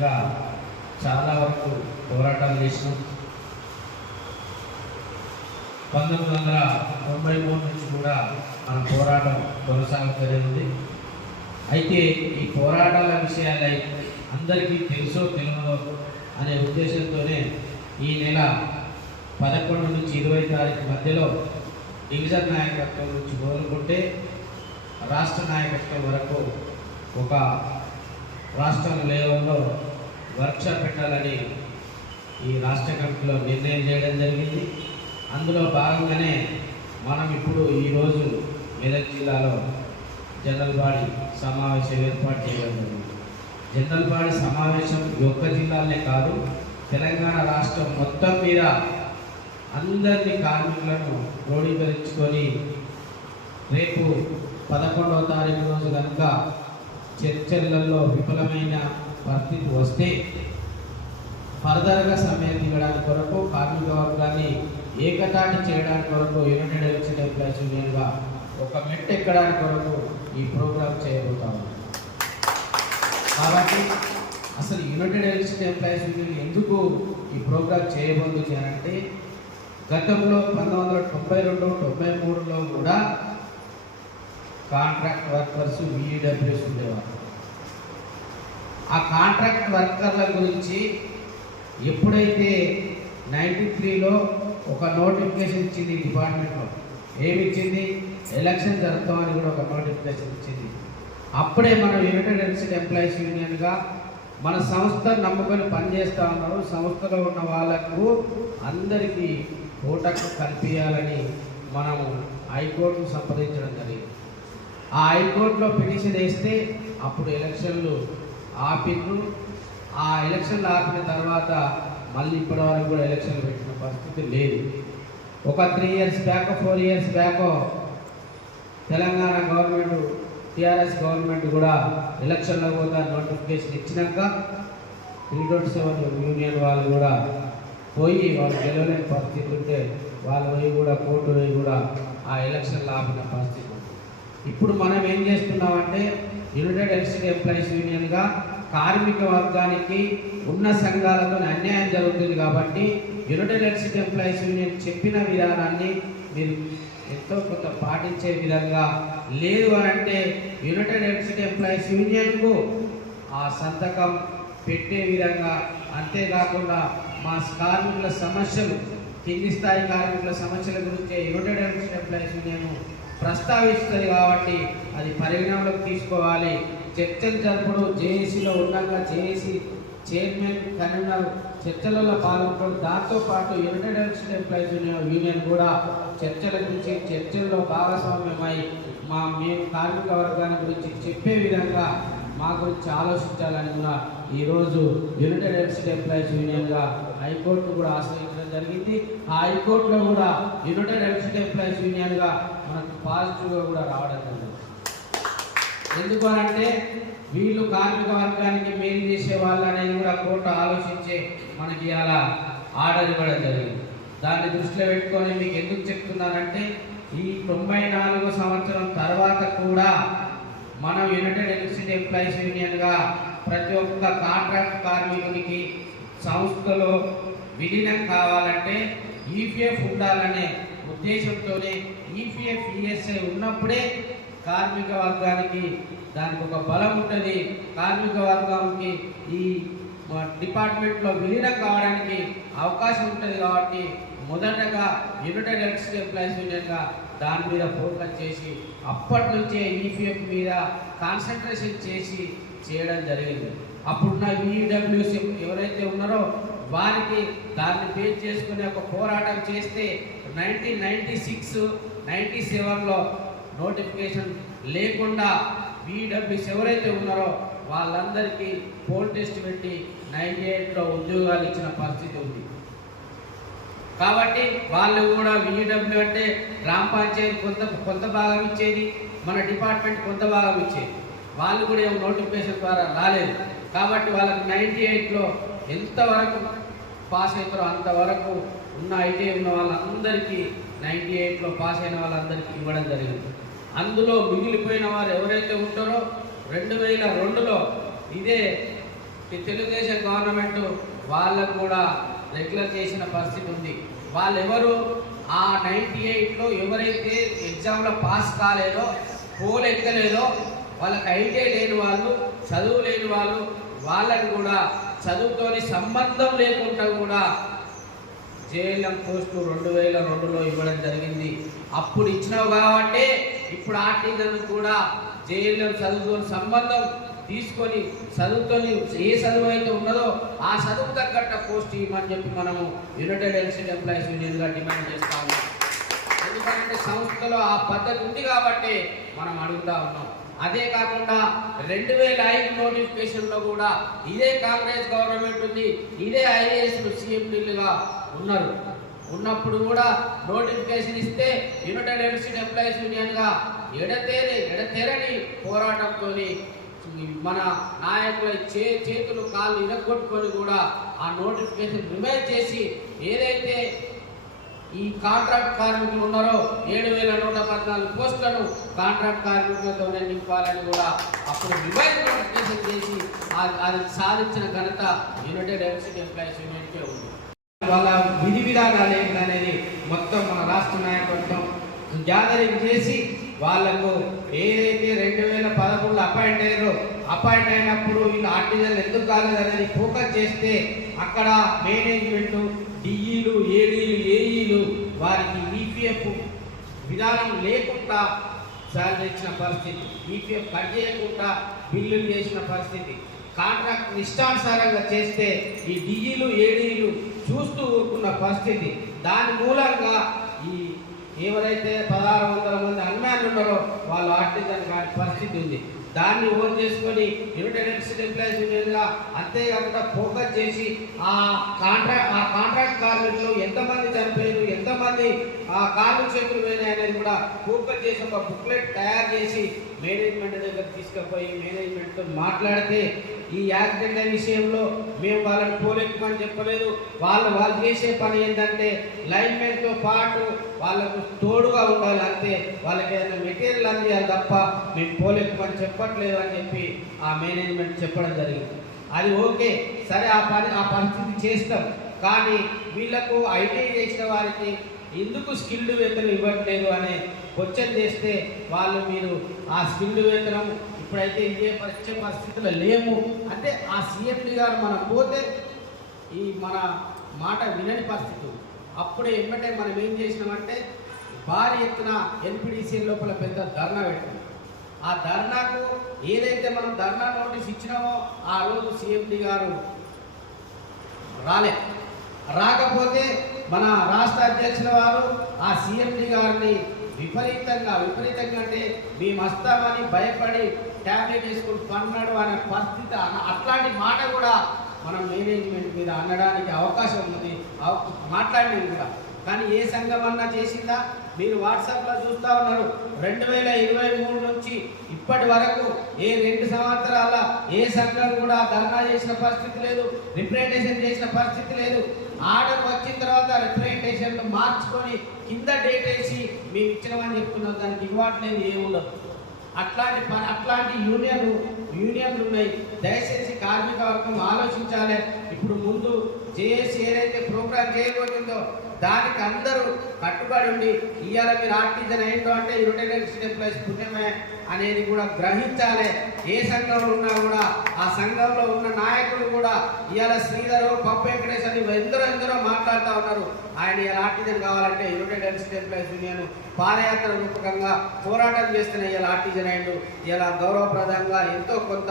విధంగా చాలా వరకు పోరాటాలు చేసినాం. పంతొమ్మిది వందల తొంభై మూడు నుంచి కూడా మన పోరాటం కొనసాగుతూనే ఉంది. అయితే ఈ పోరాటాల విషయాలై అందరికీ తెలుసో తెలియదో అనే ఉద్దేశంతోనే ఈ నెల పదకొండు నుంచి ఇరవై తారీఖు మధ్యలో డివిజన్ నాయకత్వం నుంచి మొదలుకుంటే రాష్ట్ర నాయకత్వం వరకు ఒక రాష్ట్ర లెవెల్లో వర్క్షాప్ పెట్టాలని ఈ రాష్ట్ర కమిటీలో నిర్ణయం చేయడం జరిగింది. అందులో భాగంగానే మనం ఇప్పుడు ఈరోజు మెదక్ జిల్లాలో జనరల్ బాడీ సమావేశం ఏర్పాటు చేయడం జరిగింది. జనరల్ బాడీ సమావేశం యొక్క జిల్లాలనే కాదు తెలంగాణ రాష్ట్రం మొత్తం మీద అందరినీ కార్మికులను క్రోడీకరించుకొని రేపు పదకొండవ తారీఖు రోజు కనుక చర్చలలో విఫలమైన పరిస్థితి వస్తే ఫర్దర్గా సమయం దిగడానికి కొరకు కార్మిక వర్గాన్ని ఏకతాటి చేయడానికి కొరకు యునైటెడ్ ఎలక్షన్ ఎంప్లాయీస్ యూనియన్గా ఒక మెట్ ఎక్కడానికి కొరకు ఈ ప్రోగ్రాం చేయబోతాము కాబట్టి అసలు యునైటెడ్ ఎలక్షన్ ఎంప్లాయీస్ యూనియన్ ఎందుకు ఈ ప్రోగ్రాం చేయబోతుంది అని అంటే గతంలో పంతొమ్మిది వందల తొంభై రెండు తొంభై మూడులో కూడా కాంట్రాక్ట్ వర్కర్స్ విఈడబ్ల్యూస్ ఉండేవారు. ఆ కాంట్రాక్ట్ వర్కర్ల గురించి ఎప్పుడైతే నైంటీ త్రీలో ఒక నోటిఫికేషన్ ఇచ్చింది డిపార్ట్మెంట్లో ఏమి ఇచ్చింది ఎలక్షన్ జరుపుతామని కూడా ఒక నోటిఫికేషన్ ఇచ్చింది. అప్పుడే మనం యునైటెడ్ ఎన్సిడ్ ఎంప్లాయీస్ యూనియన్గా మన సంస్థ నమ్ముకొని పనిచేస్తూ ఉన్నారు. సంస్థలో ఉన్న వాళ్ళకు అందరికీ ఓటకు కల్పించాలని మనము హైకోర్టును సంప్రదించడం జరిగింది. ఆ హైకోర్టులో పిటిషన్ వేస్తే అప్పుడు ఎలక్షన్లు ఆపిన్రు ఆ ఎలక్షన్లు ఆపిన తర్వాత మళ్ళీ ఇప్పటి వరకు కూడా ఎలక్షన్లు పెట్టిన పరిస్థితి లేదు. ఒక three years back four years back Telangana government TRS government కూడా ఎలక్షన్లో కూడా నోటిఫికేషన్ ఇచ్చినాక త్రీ ట్వంటీ సెవెన్ యూనియన్ వాళ్ళు కూడా పోయి వాళ్ళు గెలవలేని పరిస్థితి ఉంటే వాళ్ళు పోయి కూడా కోర్టు పోయి కూడా ఆ ఎలక్షన్లు ఆపిన పరిస్థితి ఇప్పుడు మనం ఏం చేస్తున్నామంటే యునైటెడ్ ఎంప్లాయీస్ యూనియన్గా కార్మిక వర్గానికి ఉన్న సంఘాలతో అన్యాయం జరుగుతుంది కాబట్టి యునైటెడ్ ఎలక్షన్ ఎంప్లాయీస్ యూనియన్ చెప్పిన విధానాన్ని మీరు ఎంతో కొంత పాటించే విధంగా లేదు అని అంటే యునైటెడ్ ఎలక్షన్ ఎంప్లాయీస్ యూనియన్కు ఆ సంతకం పెట్టే విధంగా అంతేకాకుండా మా కార్మికుల సమస్యలు కింది స్థాయి కార్మికుల సమస్యల గురించి యునైటెడ్ ఎలక్షన్ ఎంప్లాయీస్ యూనియన్ ప్రస్తావిస్తుంది కాబట్టి అది పరిగణనలోకి తీసుకోవాలి. చర్చలు జరుపుడు జేఏసీలో ఉండగా జేఏసీ చైర్మన్ కన్వీనర్ చర్చలలో పాల్గొంటాడు. దాంతో పాటు యునైటెడ్ ఎలక్షన్ ఎంప్లాయీస్ యూనియన్ కూడా చర్చల గురించి చర్చల్లో భాగస్వామ్యమై మా మేము కార్మిక వర్గాన్ని గురించి చెప్పే విధంగా మా గురించి ఆలోచించాలని కూడా ఈరోజు యునైటెడ్ ఎలక్షన్ ఎంప్లాయీస్ యూనియన్గా హైకోర్టు కూడా ఆశ్రయించడం జరిగింది. ఆ హైకోర్టులో కూడా యునైటెడ్ ఎలక్షన్ ఎంప్లాయీస్ యూనియన్గా మనకు పాజిటివ్గా కూడా రావడం జరిగింది. ఎందుకు అని అంటే వీళ్ళు కార్మిక వర్గానికి మేలు చేసే వాళ్ళు అనేది కూడా కోర్టు ఆలోచించే మనకి అలా ఆర్డర్ ఇవ్వడం జరిగింది. దాన్ని దృష్టిలో పెట్టుకొని మీకు ఎందుకు చెప్తున్నానంటే ఈ తొంభై నాలుగు సంవత్సరం తర్వాత కూడా మనం యునైటెడ్ ఎలక్ట్రిసిటీ ఎంప్లాయీస్ యూనియన్గా ప్రతి ఒక్క కాంట్రాక్ట్ కార్మికునికి సంస్థలో విలీనం కావాలంటే ఈపీఎఫ్ ఉండాలనే ఉద్దేశంతోనే ఈపీఎఫ్ ఈఎస్ఐ ఉన్నప్పుడే కార్మిక వర్గానికి దానికి ఒక బలం ఉంటుంది. కార్మిక వర్గానికి ఈ డిపార్ట్మెంట్లో విలీనం కావడానికి అవకాశం ఉంటుంది కాబట్టి మొదటగా యునైటెడ్ ఎలక్ట్రిక్ ఎంప్లాయీస్ యూనియన్గా దాని మీద ఫోకస్ చేసి అప్పటి నుంచే ఈపీఎఫ్ మీద కాన్సన్ట్రేషన్ చేసి చేయడం జరిగింది. అప్పుడున్న ఈడబ్ల్యూసి ఎవరైతే ఉన్నారో వారికి దాన్ని బేస్ చేసుకునే ఒక పోరాటం చేస్తే నైన్టీన్ నైన్టీ సిక్స్ నైన్టీ సెవెన్లో నోటిఫికేషన్ లేకుండా ఈడబ్ల్యూసి ఎవరైతే ఉన్నారో వాళ్ళందరికీ పోల్ టెస్ట్ పెట్టి నైన్టీ ఎయిట్లో ఉద్యోగాలు ఇచ్చిన పరిస్థితి ఉంది. కాబట్టి వాళ్ళు కూడా విఈడబ్ల్యూ అంటే గ్రామ పంచాయతీ కొంత కొంత భాగం ఇచ్చేది మన డిపార్ట్మెంట్ కొంత భాగం ఇచ్చేది. వాళ్ళు కూడా ఏమో నోటిఫికేషన్ ద్వారా రాలేదు. కాబట్టి వాళ్ళకి నైంటీ ఎయిట్లో ఎంతవరకు పాస్ అవుతారో అంతవరకు ఉన్న ఐటీ ఉన్న వాళ్ళందరికీ నైంటీ ఎయిట్లో పాస్ అయిన వాళ్ళందరికీ ఇవ్వడం జరిగింది. అందులో మిగిలిపోయిన వారు ఎవరైతే ఉంటారో రెండు వేల రెండులో ఇదే ఈ తెలుగుదేశం గవర్నమెంట్ వాళ్ళకు కూడా రెగ్యులర్ చేసిన పరిస్థితి ఉంది. వాళ్ళు ఎవరు ఆ నైంటీ ఎయిట్లో ఎవరైతే ఎగ్జామ్లో పాస్ కాలేదో పోల్ ఎక్కలేదో వాళ్ళకి ఐడియా లేని వాళ్ళు చదువు లేని వాళ్ళు వాళ్ళని కూడా చదువుతోని సంబంధం లేకుండా కూడా జేఎల్ఎం పోస్టు రెండు వేల రెండులో ఇవ్వడం జరిగింది. అప్పుడు ఇచ్చినావు కాబట్టి ఇప్పుడు ఆర్టీజన్ కూడా జేఎల్ఎం చదువుతో సంబంధం తీసుకొని చదువుతోని ఏ చదువు అయితే ఉన్నదో ఆ చదువు తగ్గట్ట పోస్ట్ ఇవ్వమని చెప్పి మనము యునైటెడ్ ఎలక్షన్ ఎంప్లాయీస్ యూనియన్గా డిమాండ్ చేస్తా ఉన్నాం. ఎందుకంటే సంస్థలో ఆ పద్ధతి ఉంది కాబట్టి మనం అడుగుతా ఉన్నాం. అదే కాకుండా రెండు వేల ఐదు నోటిఫికేషన్లో కూడా ఇదే కాంగ్రెస్ గవర్నమెంట్ ఉంది ఇదే ఐఏఎస్లు సీఎండీలుగా ఉన్నారు. ఉన్నప్పుడు కూడా నోటిఫికేషన్ ఇస్తే యునైటెడ్ ఎలక్షన్ ఎంప్లాయీస్ యూనియన్గా ఎడతేరి ఎడతెరని పోరాటంతో మన నాయకుల చే చేతులు కాళ్ళు ఇరగొట్టుకొని కూడా ఆ నోటిఫికేషన్ రిమైవ్ చేసి ఏదైతే ఈ కాంట్రాక్ట్ కార్మికులు ఉన్నారో ఏడు వేల నూట పద్నాలుగు పోస్టులను కాంట్రాక్ట్ కార్మికులతోనే నింపాలని కూడా అప్పుడు రివైజ్ నోటిఫికేషన్ చేసి అది సాధించిన ఘనత యునైటెడ్ ఎలక్షన్ ఎంప్లాయీస్ యూనియన్కే ఉంది. వాళ్ళ విధి విధానాలు ఏంటనేది మొత్తం మన రాష్ట్ర నాయకత్వం గ్యాదరింగ్ చేసి వాళ్ళకు ఏదైతే రెండు వేల పదకొండు అపాయింట్ అయ్యారో అపాయింట్ అయినప్పుడు వీళ్ళు ఆర్టిజన్ ఎందుకు కాలేదు అనేది ఫోకస్ చేస్తే అక్కడ మేనేజ్మెంట్ డిఈలు ఏడీలు ఏఈలు వారికి ఈపీఎఫ్ విధానం లేకుండా శాలరీ ఇచ్చిన పరిస్థితి ఈపీఎఫ్ కట్ చేయకుండా బిల్లులు చేసిన పరిస్థితి. కాంట్రాక్ట్ నిష్టానుసారంగా చేస్తే ఈ డిఈలు ఏడీలు చూస్తూ ఊరుకున్న పరిస్థితి. దాని మూలంగా ఈ ఎవరైతే పదహారు వందల మంది అన్మ్యాన్ ఉన్నారో వాళ్ళు ఆర్టిజన్ కాని పరిస్థితి ఉంది. దాన్ని ఓన్ చేసుకొని యునైటెడ్ స్టేట్ ఎంప్లాయీస్ యూనియన్గా అంతేకాకుండా ఫోకస్ చేసి ఆ కాంట్రాక్ట్ ఆ కాంట్రాక్ట్ కార్మికులు ఎంతమంది చనిపోయారు ఎంతమంది ఆ కార్మిక చేతులు పోయినాయి అనేది కూడా ఫోకస్ చేసి ఒక బుక్లెట్ తయారు చేసి మేనేజ్మెంట్ దగ్గర తీసుకుపోయి మేనేజ్మెంట్తో మాట్లాడితే ఈ యాక్సిడెంట్ విషయంలో మేము వాళ్ళని పోలేకమని చెప్పలేదు. వాళ్ళు వాళ్ళు చేసే పని ఏంటంటే లైన్మెన్తో పాటు వాళ్ళకు తోడుగా ఉండాలి అంతే. వాళ్ళకి ఏదైనా మెటీరియల్ అందియాలి తప్ప మేము పోలేకమని చెప్పట్లేదు అని చెప్పి ఆ మేనేజ్మెంట్ చెప్పడం జరిగింది. అది ఓకే సరే ఆ పని ఆ పరిస్థితి చేస్తాం. కానీ వీళ్ళకు ఐటీ చేసిన వారికి ఎందుకు స్కిల్డ్ వేతనం ఇవ్వట్లేదు అనే క్వశ్చన్ చేస్తే వాళ్ళు మీరు ఆ స్కిల్డ్ వేతనం ఇప్పుడైతే ఇదే పరిచయం పరిస్థితుల్లో లేము అంటే ఆ సీఎండి గారు మనం పోతే ఈ మన మాట వినని పరిస్థితి అప్పుడే ఎమ్మటే మనం ఏం చేసినామంటే భారీ ఎత్తున ఎన్పిడిసిఎల్ లోపల పెద్ద ధర్నా పెట్టింది ఆ ధర్నాకు ఏదైతే మనం ధర్నా నోటీస్ ఇచ్చినామో ఆ రోజు సీఎండి గారు రాలే. రాకపోతే మన రాష్ట్ర అధ్యక్షుల వారు ఆ సిఎండి గారిని విపరీతంగా విపరీతంగా అంటే మేము వస్తామని భయపడి ట్యాబ్లెట్ వేసుకుని పన్నాడు అనే పరిస్థితి అట్లాంటి మాట కూడా మనం మేనేజ్మెంట్ మీద అనడానికి అవకాశం ఉంది. అవ- మాట్లాడినాం కూడా. కానీ ఏ సంఘం అన్నా చేసిందా? మీరు వాట్సాప్లో చూస్తూ ఉన్నారు. రెండు వేల ఇరవై మూడు నుంచి ఇప్పటి వరకు ఏ రెండు సంవత్సరాల ఏ సంఘం కూడా ధర్నా చేసిన పరిస్థితి లేదు రిప్రజెంటేషన్ చేసిన పరిస్థితి లేదు. ఆర్డర్ వచ్చిన తర్వాత రిప్రజెంటేషన్ మార్చుకొని కింద డేట్ వేసి మేము ఇచ్చినామని చెప్తున్నాం దానికి ఇవ్వట్లేదు ఏముండదు. అట్లాంటి అట్లాంటి యూనియన్ యూనియన్లు ఉన్నాయి. దయచేసి కార్మిక వర్గం ఆలోచించాలి. ఇప్పుడు ముందు జేఏసీ ఏదైతే ప్రోగ్రామ్ చేయబోతుందో దానికి అందరూ కట్టుబడి ఉండి ఇవాళ మీరు ఆర్టిజన్ ఏంటో అంటే యునైటెడ్ స్టేట్ ఎంప్లాయీస్ పుణ్యమే. అనేది కూడా గ్రహించాలి. ఏ సంఘంలో ఉన్నా కూడా ఆ సంఘంలో ఉన్న నాయకులు కూడా ఇవాళ శ్రీధరు పప్పు వెంకటేష్ అని ఎందరో ఎందరో మాట్లాడుతూ ఉన్నారు. ఆయన ఇలా ఆర్టిజన్ కావాలంటే యునైటెడ్ ఎలక్షన్ ఎంప్లాయీస్ యూనియన్ పాదయాత్ర రూపకంగా పోరాటం చేస్తున్న ఇలా ఆర్టిజన్ అయ్యిండు. ఇలా గౌరవప్రదంగా ఎంతో కొంత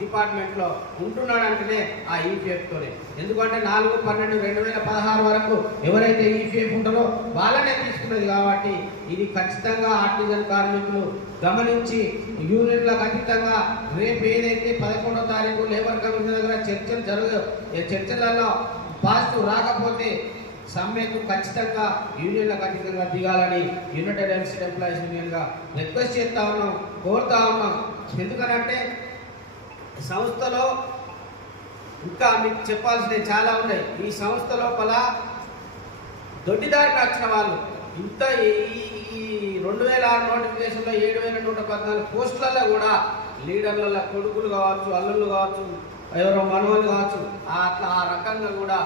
డిపార్ట్మెంట్లో ఉంటున్నాడంటేనే ఆ ఈపీఎఫ్తోనే ఎందుకంటే నాలుగు పన్నెండు రెండు వేల పదహారు వరకు ఎవరైతే ఈపీఎఫ్ ఉంటారో వాళ్ళనే తీసుకున్నది కాబట్టి ఇది ఖచ్చితంగా ఆర్టిజన్ కార్మికులు గమనించి యూనియన్లకు అతీతంగా రేపు ఏదైతే పదకొండో తారీఖు లేబర్ కమిషన్ దగ్గర చర్చలు జరుగు చర్చలలో పాజిటివ్ రాకపోతే సమ్మెకు ఖచ్చితంగా యూనియన్లకు అతీతంగా దిగాలని యునైటెడ్ ఎలక్షన్ ఎంప్లాయీస్ యూనియన్గా రిక్వెస్ట్ చేస్తా ఉన్నాం కోరుతా ఉన్నాం. ఎందుకనంటే సంస్థలో ఇంకా మీకు చెప్పాల్సినవి చాలా ఉన్నాయి. ఈ సంస్థ లోపల దొడ్డిదారికి వచ్చిన వాళ్ళు ఇంత ఈ రెండు వేల ఆరు నోటిఫికేషన్లో ఏడు వేల నూట పద్నాలుగు పోస్టులలో కూడా లీడర్లలో కొడుకులు కావచ్చు అల్లుళ్ళు కావచ్చు ఎవరో మనవలు కావచ్చు అట్లా ఆ రకంగా కూడా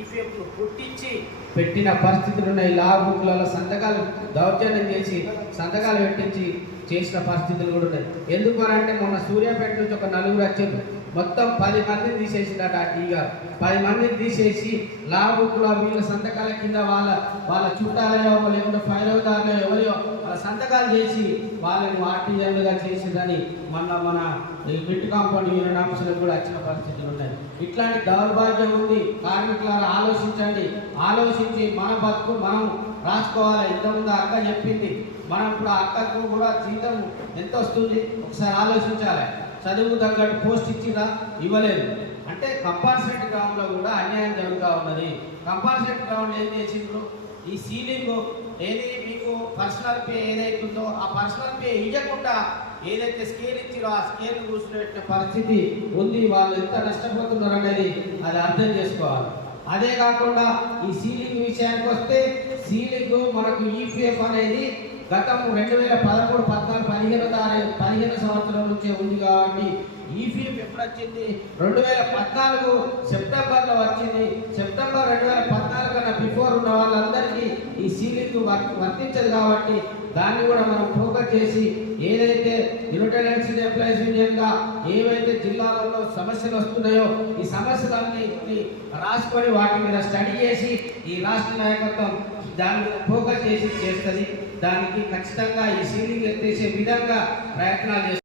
ఈపీఎఫ్ను పుట్టించి పెట్టిన పరిస్థితులు ఉన్నాయి లా బుక్లలో సంతకాలు దౌర్జన్యం చేసి సంతకాలు పెట్టించి చేసిన పరిస్థితులు కూడా ఉన్నాయి. ఎందుకు అని అంటే మొన్న సూర్యాపేట నుంచి ఒక నలుగురు వచ్చారు. మొత్తం పది మందిని తీసేసిందట ఆ టీగా. పది మందిని తీసేసి లా బుక్లో వీళ్ళ సంతకాల కింద వాళ్ళ వాళ్ళ చుట్టాలయో లేకుంటే ఫైరవదారులో ఎవరియో వాళ్ళ సంతకాలు చేసి వాళ్ళని ఆర్టీజన్లుగా చేసిందని మొన్న మన ఈ బిట్ కాంపౌండ్ యూనియన్ ఆఫీసులకు కూడా వచ్చిన పరిస్థితులు ఉన్నాయి. ఇట్లాంటి దౌర్భాగ్యం ఉంది. కార్మికులను ఆలోచించండి. ఆలోచించి మన బతుకు మనం రాసుకోవాలి. ఇంతకుముందు అక్క చెప్పింది. మనం ఇప్పుడు అక్కకు కూడా జీతం ఎంత వస్తుంది? ఒకసారి ఆలోచించాలి. చదువు తగ్గట్టు పోస్ట్ ఇచ్చిరా ఇవ్వలేదు. అంటే కంపల్సరీ గ్రౌండ్లో కూడా అన్యాయం జరుగుతూ ఉన్నది. కంపల్సరీ గ్రౌండ్ ఏం చేసిండ్రు? ఈ సీలింగ్ ఏది మీకు పర్సనల్ పే ఏదైతుందో ఆ పర్సనల్ పే ఇవ్వకుండా ఏదైతే స్కేల్ ఇచ్చిరో ఆ స్కేల్ కూర్చునే పరిస్థితి ఉంది. వాళ్ళు ఎంత నష్టపోతున్నారు అనేది అది అర్థం చేసుకోవాలి. అదే కాకుండా ఈ సీలింగ్ విషయానికి వస్తే సీలింగ్ మనకు ఈపీఎఫ్ అనేది గతం రెండు వేల పదమూడు పద్నాలుగు పదిహేను తారీఖు పదిహేను సంవత్సరం నుంచే ఉంది కాబట్టి ఈపీఎఫ్ ఎప్పుడు వచ్చింది రెండు వేల పద్నాలుగు సెప్టెంబర్లో వచ్చింది. సెప్టెంబర్ రెండు వేల పద్నాలుగు కన్నా బిఫోర్ ఉన్న వాళ్ళందరికీ ఈ సీలింగ్ వర్- వర్తించదు కాబట్టి దాన్ని కూడా మనం ఫోకస్ చేసి ఏదైతే యునైటెడ్ ఎలక్షన్ ఎంప్లాయీస్ యూనియన్గా ఏవైతే జిల్లాలలో సమస్యలు వస్తున్నాయో ఈ సమస్యలన్నీ రాసుకొని వాటి మీద స్టడీ చేసి ఈ రాష్ట్ర నాయకత్వం దాని మీద ఫోకస్ చేసి చేస్తుంది. దానికి ఖచ్చితంగా ఈ సీలింగ్ ఎత్తేసే విధంగా ప్రయత్నాలు